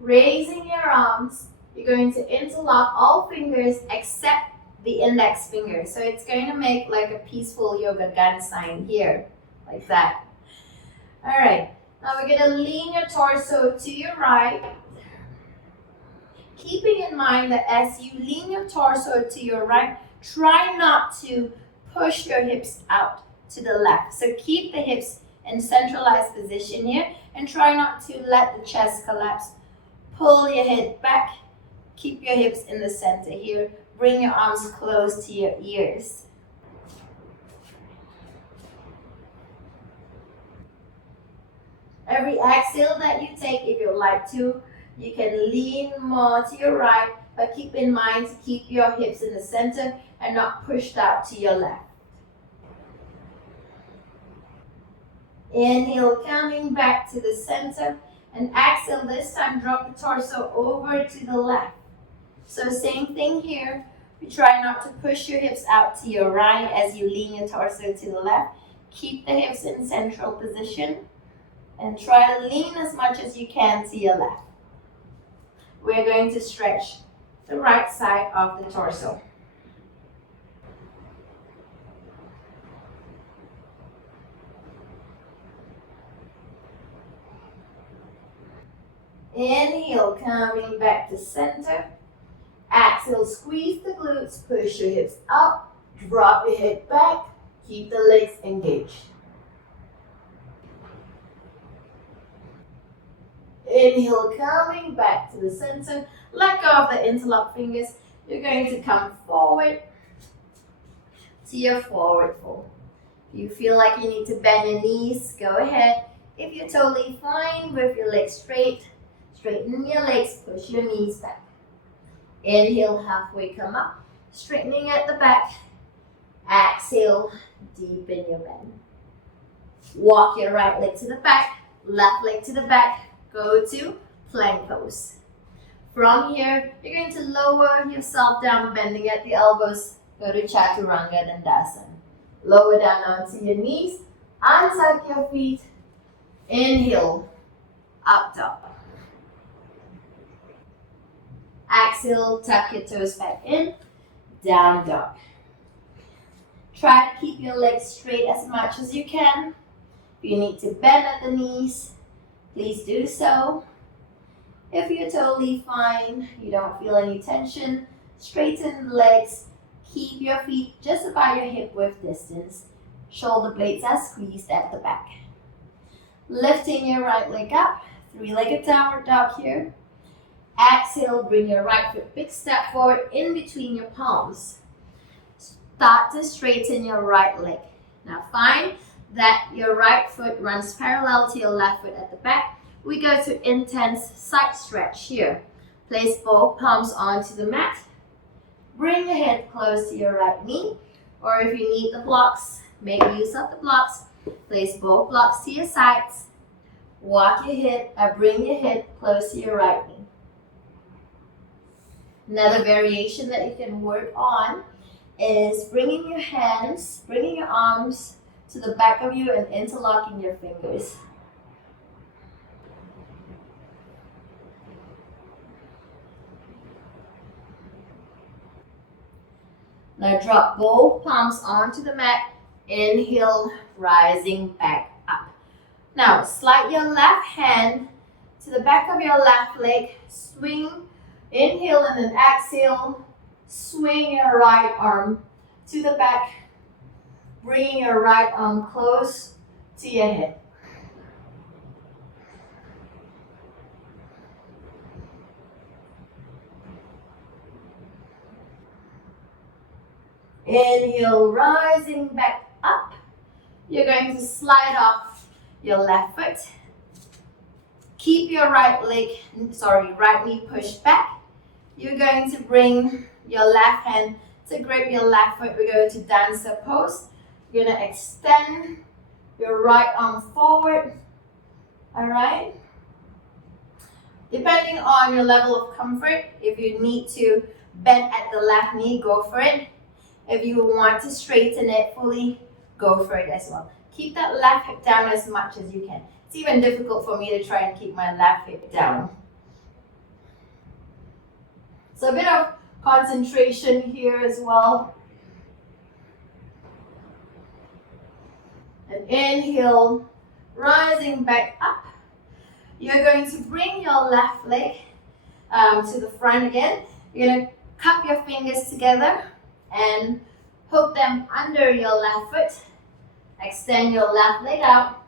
Raising your arms, you're going to interlock all fingers except the index finger. So it's going to make like a peaceful yoga gun sign here, like that. All right, now we're going to lean your torso to your right, keeping in mind that as you lean your torso to your right, try not to push your hips out to the left. So keep the hips in centralized position here and try not to let the chest collapse. Pull your head back, keep your hips in the center here. Bring your arms close to your ears. Every exhale that you take, if you like to, you can lean more to your right, but keep in mind to keep your hips in the center and not pushed out to your left. Inhale, coming back to the center, and exhale this time, drop the torso over to the left. So same thing here. You try not to push your hips out to your right as you lean your torso to the left. Keep the hips in central position and try to lean as much as you can to your left. We're going to stretch the right side of the torso. Inhale, coming back to center. Exhale, squeeze the glutes, push your hips up, drop your head back, keep the legs engaged. Inhale, coming back to the center. Let go of the interlock fingers. You're going to come forward to your forward fold. If you feel like you need to bend your knees, go ahead. If you're totally fine with your legs straight, straighten your legs, push your knees back. Inhale, halfway come up, straightening at the back. Exhale, deepen your bend. Walk your right leg to the back, left leg to the back, go to plank pose. From here, you're going to lower yourself down, bending at the elbows, go to Chaturanga Dandasana. Lower down onto your knees, untuck your feet, inhale, up dog. Exhale, tuck your toes back in, down dog. Try to keep your legs straight as much as you can. If you need to bend at the knees, please do so. If you're totally fine, you don't feel any tension, straighten the legs. Keep your feet just about your hip width distance. Shoulder blades are squeezed at the back. Lifting your right leg up, three-legged downward dog here. Exhale, bring your right foot big step forward in between your palms. Start to straighten your right leg. Now find that your right foot runs parallel to your left foot at the back. We go to intense side stretch here. Place both palms onto the mat. Bring your head close to your right knee. Or if you need the blocks, make use of the blocks. Place both blocks to your sides. Walk your head, bring your head close to your right knee. Another variation that you can work on is bringing your hands, bringing your arms to the back of you and interlocking your fingers. Now drop both palms onto the mat. Inhale, rising back up. Now slide your left hand to the back of your left leg. Swing. Inhale and then exhale. Swing your right arm to the back. Bringing your right arm close to your head. Inhale, rising back up. You're going to slide off your left foot. Keep your right knee pushed back. You're going to bring your left hand to grip your left foot. We go to dancer pose. You're going to extend your right arm forward. All right. Depending on your level of comfort, if you need to bend at the left knee, go for it. If you want to straighten it fully, go for it as well. Keep that left hip down as much as you can. It's even difficult for me to try and keep my left hip down. So a bit of concentration here as well. And inhale, rising back up. You're going to bring your left leg to the front again. You're going to cup your fingers together and hook them under your left foot. Extend your left leg out.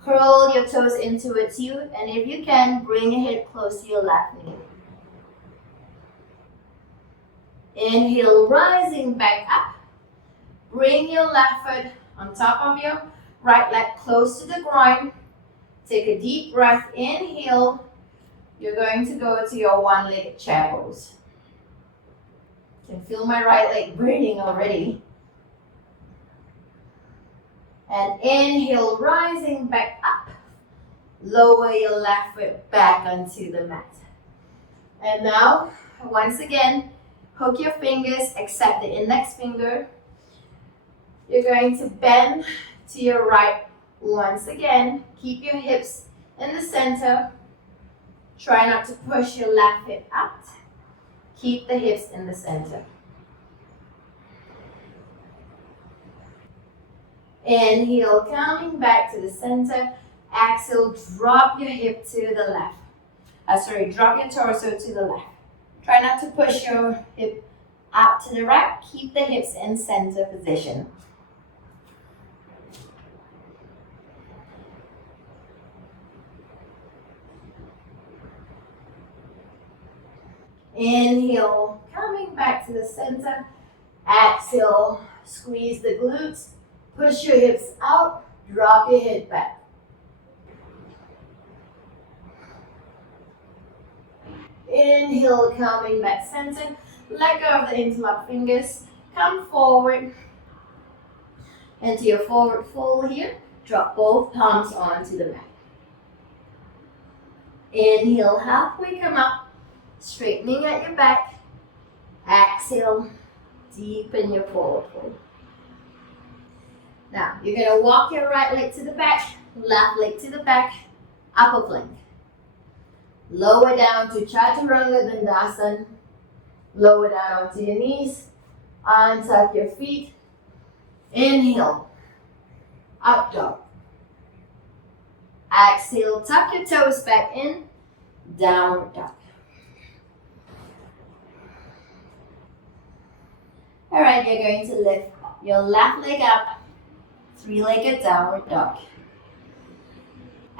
Curl your toes into a T, and if you can, bring your head close to your left knee. Inhale, rising back up. Bring your left foot on top of your right leg close to the groin. Take a deep breath. Inhale. You're going to go to your one-legged chair pose. You can feel my right leg breathing already. And inhale, rising back up. Lower your left foot back onto the mat. And now, once again, hook your fingers except the index finger. You're going to bend to your right once again. Keep your hips in the center. Try not to push your left hip out. Keep the hips in the center. Inhale, coming back to the center. Exhale, drop your hip to the left. Drop your torso to the left. Try not to push your hip out to the right. Keep the hips in center position. Inhale, coming back to the center. Exhale, squeeze the glutes. Push your hips out. Drop your head back. Inhale, coming back center. Let go of the interlock fingers. Come forward. Into your forward fold here. Drop both palms onto the mat. Inhale, halfway come up. Straightening at your back. Exhale, deepen your forward fold. Now, you're going to walk your right leg to the back, left leg to the back, upper plank. Lower down to Chaturanga Dandasana. Lower down onto your knees. Untuck your feet. Inhale, up dog. Exhale, tuck your toes back in, downward dog. Alright, you're going to lift your left leg up, three-legged downward dog.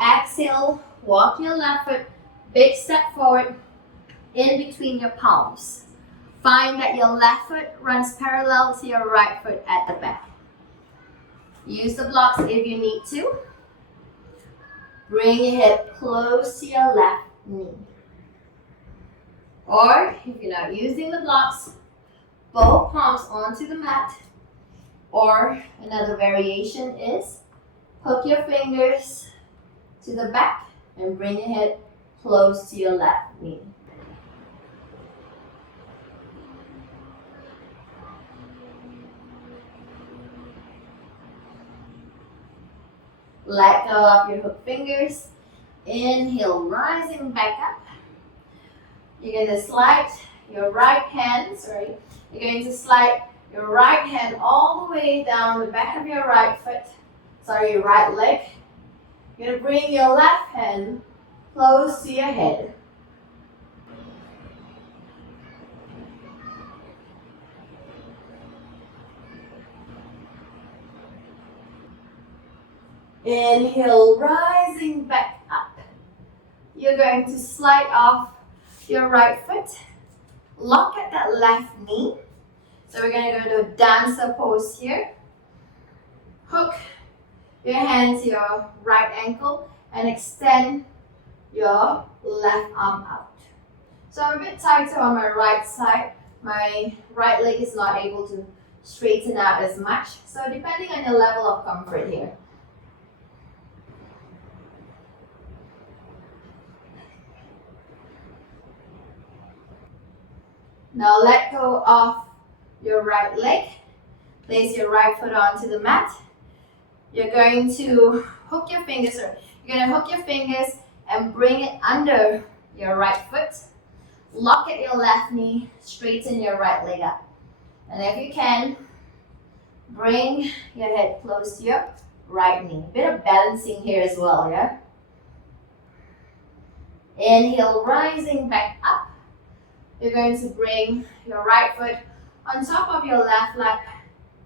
Exhale, walk your left foot, big step forward, in between your palms. Find that your left foot runs parallel to your right foot at the back. Use the blocks if you need to. Bring your head close to your left knee. Or, if you're not using the blocks, both palms onto the mat. Or, another variation is, hook your fingers to the back and bring your head close to your left knee. Let go of your hook fingers. Inhale, rising back up. You're going to slide your right hand, you're going to slide your right hand all the way down the back of your right right leg. You're going to bring your left hand close to your head. Inhale, rising back up. You're going to slide off your right foot. Lock at that left knee. So we're going to go to a dancer pose here. Hook your hand to your right ankle and extend your left arm out. So I'm a bit tighter on my right side. My right leg is not able to straighten out as much. So depending on your level of comfort here. Now let go of your right leg. Place your right foot onto the mat. You're going to hook your fingers, and bring it under your right foot. Lock at your left knee, straighten your right leg up. And if you can, bring your head close to your right knee. A bit of balancing here as well, yeah? Inhale, rising back up. You're going to bring your right foot on top of your left leg.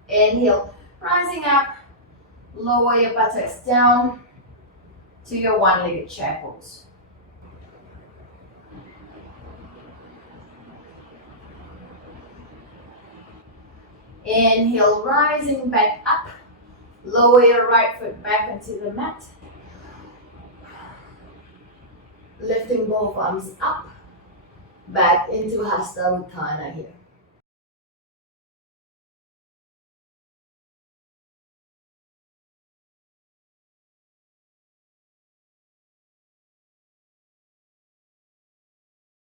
Inhale, rising up. Lower your buttocks down to your one-legged chair pose. Inhale, rising back up. Lower your right foot back onto the mat. Lifting both arms up, back into Hasta Utthana here.